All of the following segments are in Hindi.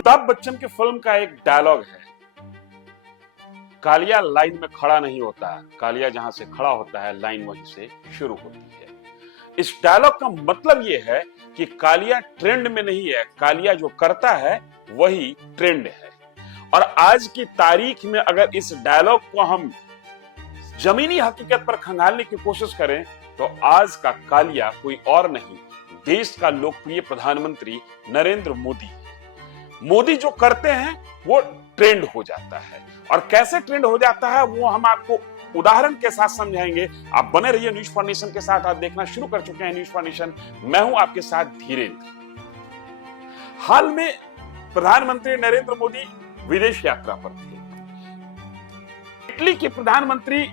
अमिताभ बच्चन की फिल्म का एक डायलॉग है, कालिया लाइन में खड़ा नहीं होता, कालिया जहां से खड़ा होता है लाइन वहीं से शुरू होती है। इस डायलॉग का मतलब यह है कि कालिया ट्रेंड में नहीं है, कालिया जो करता है वही ट्रेंड है। और आज की तारीख में अगर इस डायलॉग को हम जमीनी हकीकत पर खंगालने की कोशिश करें तो आज का कालिया कोई और नहीं, देश का लोकप्रिय प्रधानमंत्री नरेंद्र मोदी। मोदी जो करते हैं वो ट्रेंड हो जाता है, और कैसे ट्रेंड हो जाता है वो हम आपको उदाहरण के साथ समझाएंगे। आप बने रहिए न्यूज फॉर नेशन के साथ। आप देखना शुरू कर चुके हैं न्यूज फॉर नेशन, मैं हूं आपके साथ धीरेन्द्र। हाल में प्रधानमंत्री नरेंद्र मोदी विदेश यात्रा पर थे। इटली के प्रधानमंत्री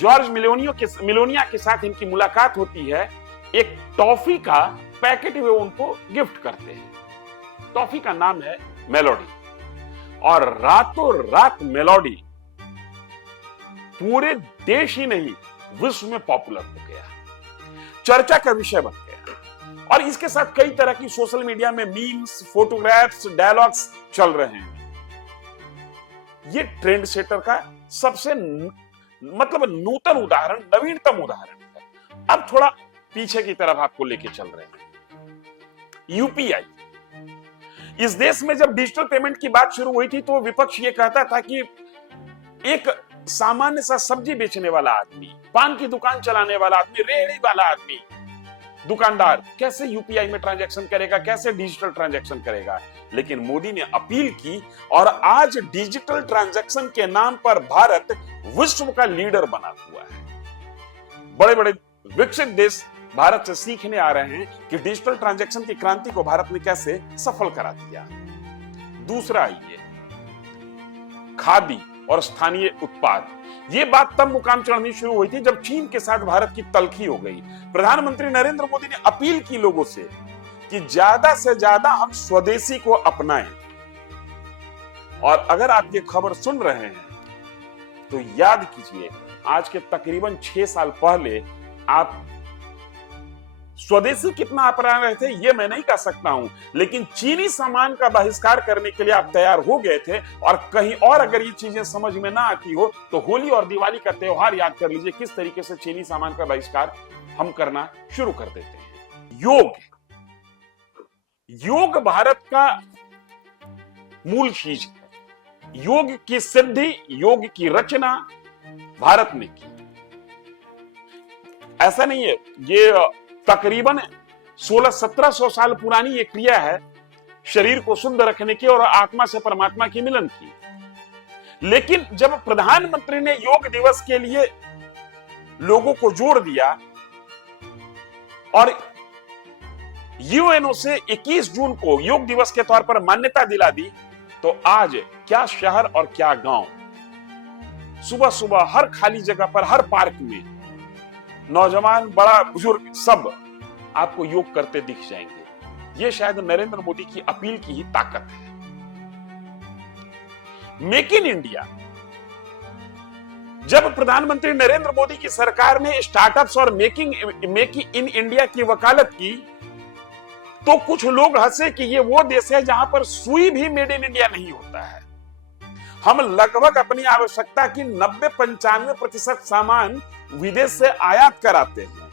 जॉर्ज मिलोनिया के साथ इनकी मुलाकात होती है। एक टॉफी का पैकेट वे उनको गिफ्ट करते हैं। टॉफी का नाम है मेलोडी, और रातों रात मेलोडी पूरे देश ही नहीं विश्व में पॉपुलर हो गया, चर्चा का विषय बन गया। और इसके साथ कई तरह की सोशल मीडिया में मीम्स, फोटोग्राफ्स, डायलॉग्स चल रहे हैं। ये ट्रेंड सेटर का सबसे नूतन उदाहरण, नवीनतम उदाहरण है। अब थोड़ा पीछे की तरफ आपको लेके चल रहे हैं। यूपीआई। इस देश में जब डिजिटल पेमेंट की बात शुरू हुई थी तो विपक्ष ये कहता था कि एक सामान्य सा सब्जी बेचने वाला आदमी, पान की दुकान चलाने वाला आदमी, रेहड़ी वाला आदमी, दुकानदार कैसे यूपीआई में ट्रांजैक्शन करेगा, कैसे डिजिटल ट्रांजैक्शन करेगा। लेकिन मोदी ने अपील की और आज डिजिटल ट्रांजैक्शन के नाम पर भारत विश्व का लीडर बना हुआ है। बड़े बड़े विकसित देश भारत से सीखने आ रहे हैं कि डिजिटल ट्रांजैक्शन की क्रांति को भारत ने कैसे सफल करा दिया। दूसरा ये खादी और स्थानीय उत्पाद। ये बात तब मुकाम चढ़नी शुरू हुई थी जब चीन के साथ भारत की तल्खी हो गई। प्रधानमंत्री नरेंद्र मोदी ने अपील की लोगों से कि ज्यादा से ज्यादा हम स्वदेशी को अपनाएं। और अगर आप ये खबर सुन रहे हैं तो याद कीजिए, आज के तकरीबन 6 साल पहले आप स्वदेशी कितना अपना रहे थे ये मैं नहीं कह सकता हूं, लेकिन चीनी सामान का बहिष्कार करने के लिए आप तैयार हो गए थे। और कहीं और अगर ये चीजें समझ में ना आती हो तो होली और दिवाली का त्योहार याद कर लीजिए, किस तरीके से चीनी सामान का बहिष्कार हम करना शुरू कर देते हैं। योग भारत का मूल चीज है। योग की सिद्धि, योग की रचना भारत ने की। ऐसा नहीं है, ये तकरीबन 1600-1700 साल पुरानी ये क्रिया है शरीर को शुद्ध रखने की और आत्मा से परमात्मा की मिलन की। लेकिन जब प्रधानमंत्री ने योग दिवस के लिए लोगों को जोड़ दिया और यूएनओ से 21 जून को योग दिवस के तौर पर मान्यता दिला दी, तो आज क्या शहर और क्या गांव, सुबह सुबह हर खाली जगह पर, हर पार्क में नौजवान, बड़ा बुजुर्ग सब आपको योग करते दिख जाएंगे। ये शायद नरेंद्र मोदी की अपील की ही ताकत है। Make in India. जब प्रधानमंत्री नरेंद्र मोदी की सरकार ने स्टार्टअप्स और मेक इन इंडिया की वकालत की तो कुछ लोग हंसे कि ये वो देश है जहां पर सुई भी मेड इन इंडिया नहीं होता है। हम लगभग अपनी आवश्यकता की 90-95% सामान विदेश से आयात कराते हैं।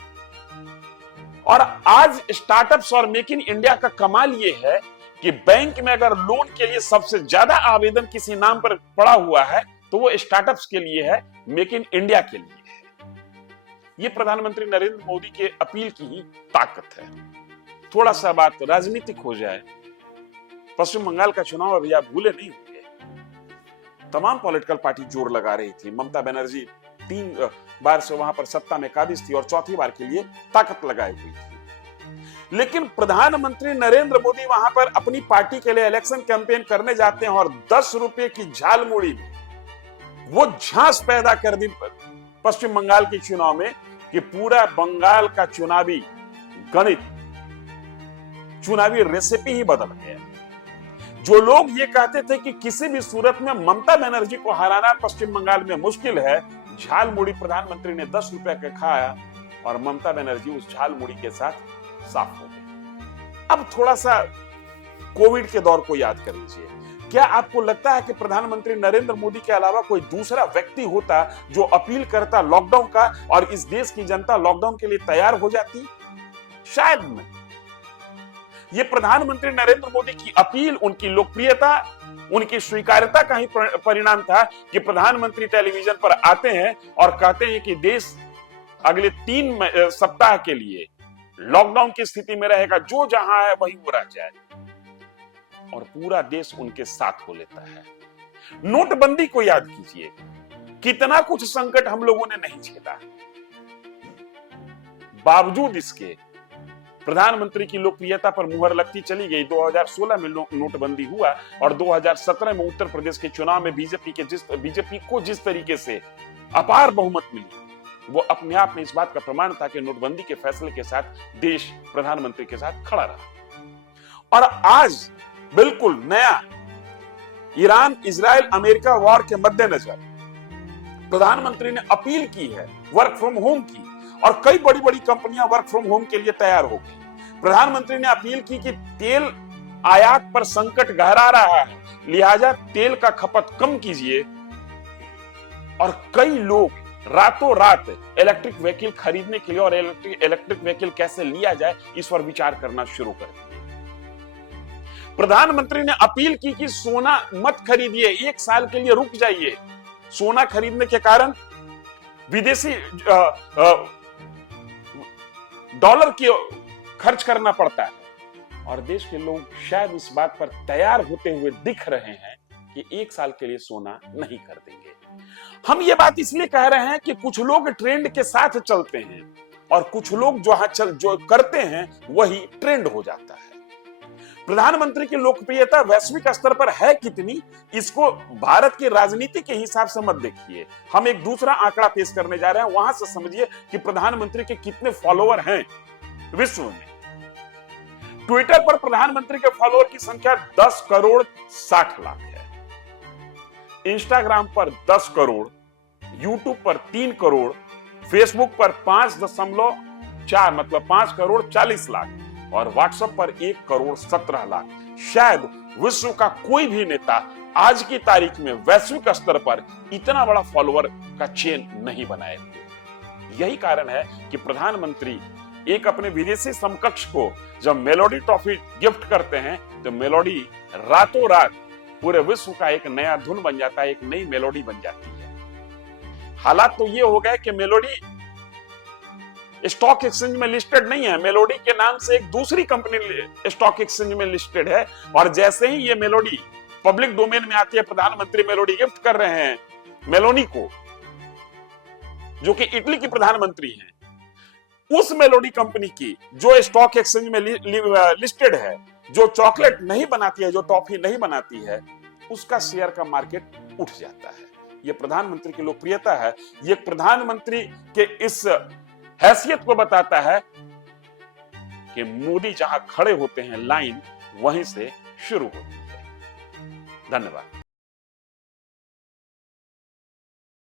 और आज स्टार्टअप्स और मेक इन इंडिया का कमाल यह है कि बैंक में अगर लोन के लिए सबसे ज्यादा आवेदन किसी नाम पर पड़ा हुआ है तो वो स्टार्टअप्स के लिए है, मेक इन इंडिया के लिए है। ये प्रधानमंत्री नरेंद्र मोदी के अपील की ही ताकत है। थोड़ा सा बात राजनीतिक हो जाए। पश्चिम बंगाल का चुनाव अभी आप भूले नहीं होंगे। तमाम पॉलिटिकल पार्टी जोर लगा रही थी। ममता बनर्जी 3 बार से वहां पर सत्ता में काबिज थी और चौथी बार के लिए ताकत लगाई हुई थी। लेकिन प्रधानमंत्री नरेंद्र मोदी वहां पर अपनी पार्टी के लिए इलेक्शन कैंपेन करने जाते हैं और 10 रुपए की झालमुड़ी में वो झांस पैदा कर दी पश्चिम बंगाल के चुनाव में कि पूरा बंगाल का चुनावी गणित, चुनावी रेसिपी ही बदल गया। जो लोग ये कहते थे कि किसी भी सूरत में ममता बनर्जी को हराना पश्चिम बंगाल में मुश्किल है, झाल मुड़ी प्रधानमंत्री ने 10 रुपए का खाया और ममता बनर्जी उस झाल मुड़ी के साथ साफ हो गई। अब थोड़ा सा कोविड के दौर को याद कर लीजिए। क्या आपको लगता है कि प्रधानमंत्री नरेंद्र मोदी के अलावा कोई दूसरा व्यक्ति होता जो अपील करता लॉकडाउन का और इस देश की जनता लॉकडाउन के लिए तैयार हो जाती? शायद नहीं। ये प्रधानमंत्री नरेंद्र मोदी की अपील, उनकी लोकप्रियता, उनकी स्वीकार्यता का ही परिणाम था कि प्रधानमंत्री टेलीविजन पर आते हैं और कहते हैं कि देश अगले 3 सप्ताह के लिए लॉकडाउन की स्थिति में रहेगा, जो जहां है वहीं वो रह जाए, और पूरा देश उनके साथ हो लेता है। नोटबंदी को याद कीजिए, कितना कुछ संकट हम लोगों ने नहीं झेला, बावजूद इसके प्रधानमंत्री की लोकप्रियता पर मुहर लगती चली गई। 2016 में नोटबंदी हुआ और 2017 में उत्तर प्रदेश के चुनाव में बीजेपी को जिस तरीके से अपार बहुमत मिली, वो अपने आप में इस बात का प्रमाण था कि नोटबंदी के फैसले के साथ देश प्रधानमंत्री के साथ खड़ा रहा। और आज बिल्कुल नया ईरान इजराइल अमेरिका वॉर के मद्देनजर प्रधानमंत्री ने अपील की है वर्क फ्रॉम होम की, और कई बड़ी बड़ी कंपनियां वर्क फ्रॉम होम के लिए तैयार हो गई। प्रधानमंत्री ने अपील की कि तेल आयात पर संकट गहरा रहा है, लिहाजा तेल का खपत कम कीजिए, और कई लोग रातों रात इलेक्ट्रिक व्हीकल खरीदने के लिए और इलेक्ट्रिक व्हीकल कैसे लिया जाए इस पर विचार करना शुरू कर दिया। प्रधानमंत्री ने अपील की कि सोना मत खरीदिए, 1 साल के लिए रुक जाइए। सोना खरीदने के कारण विदेशी डॉलर की खर्च करना पड़ता है, और देश के लोग शायद इस बात पर तैयार होते हुए दिख रहे हैं कि 1 साल के लिए सोना नहीं खरीदेंगे। हम ये बात इसलिए कह रहे हैं कि कुछ लोग ट्रेंड के साथ चलते हैं और कुछ लोग जो करते हैं वही ट्रेंड हो जाता है। प्रधानमंत्री की लोकप्रियता वैश्विक स्तर पर है कितनी, इसको भारत की राजनीति के हिसाब से मत देखिए। हम एक दूसरा आंकड़ा पेश करने जा रहे हैं, वहां से समझिए कि प्रधानमंत्री के कितने फॉलोअर हैं विश्व में। ट्विटर पर प्रधानमंत्री के फॉलोअर की संख्या 10 करोड़ 60 लाख है, इंस्टाग्राम पर 10 करोड़, यूट्यूब पर 3 करोड़, फेसबुक पर 5.4 मतलब 5 करोड़ 40 लाख, और व्हाट्सएप पर 1 करोड़ 17 लाख। शायद विश्व का कोई भी नेता आज की तारीख में वैश्विक स्तर पर इतना बड़ा फॉलोअर का चेन नहीं बनाए हुए। यही कारण है कि प्रधानमंत्री एक अपने विदेशी समकक्ष को जब मेलोडी ट्रॉफी गिफ्ट करते हैं तो मेलोडी रातों रात पूरे विश्व का एक नया धुन बन जाता है, एक नई मेलोडी बन जाती है। हालात तो ये हो गए कि मेलोडी स्टॉक एक्सचेंज में लिस्टेड नहीं है, मेलोडी के नाम से एक दूसरी कंपनी स्टॉक एक्सचेंज में लिस्टेड है, और जैसे ही ये मेलोडी पब्लिक डोमेन में आती है, प्रधानमंत्री मेलोडी गिफ्ट कर रहे हैं मेलोनी को, जो कि इटली की प्रधानमंत्री हैं। उस मेलोडी कंपनी की जो स्टॉक एक्सचेंज में लिस्टेड है, जो चॉकलेट नहीं बनाती है, जो टॉफी नहीं बनाती है, उसका शेयर का मार्केट उठ जाता है। यह प्रधानमंत्री की लोकप्रियता है। यह प्रधानमंत्री के इस हैसियत को बताता है कि मोदी जहां खड़े होते हैं लाइन वहीं से शुरू होती है। धन्यवाद।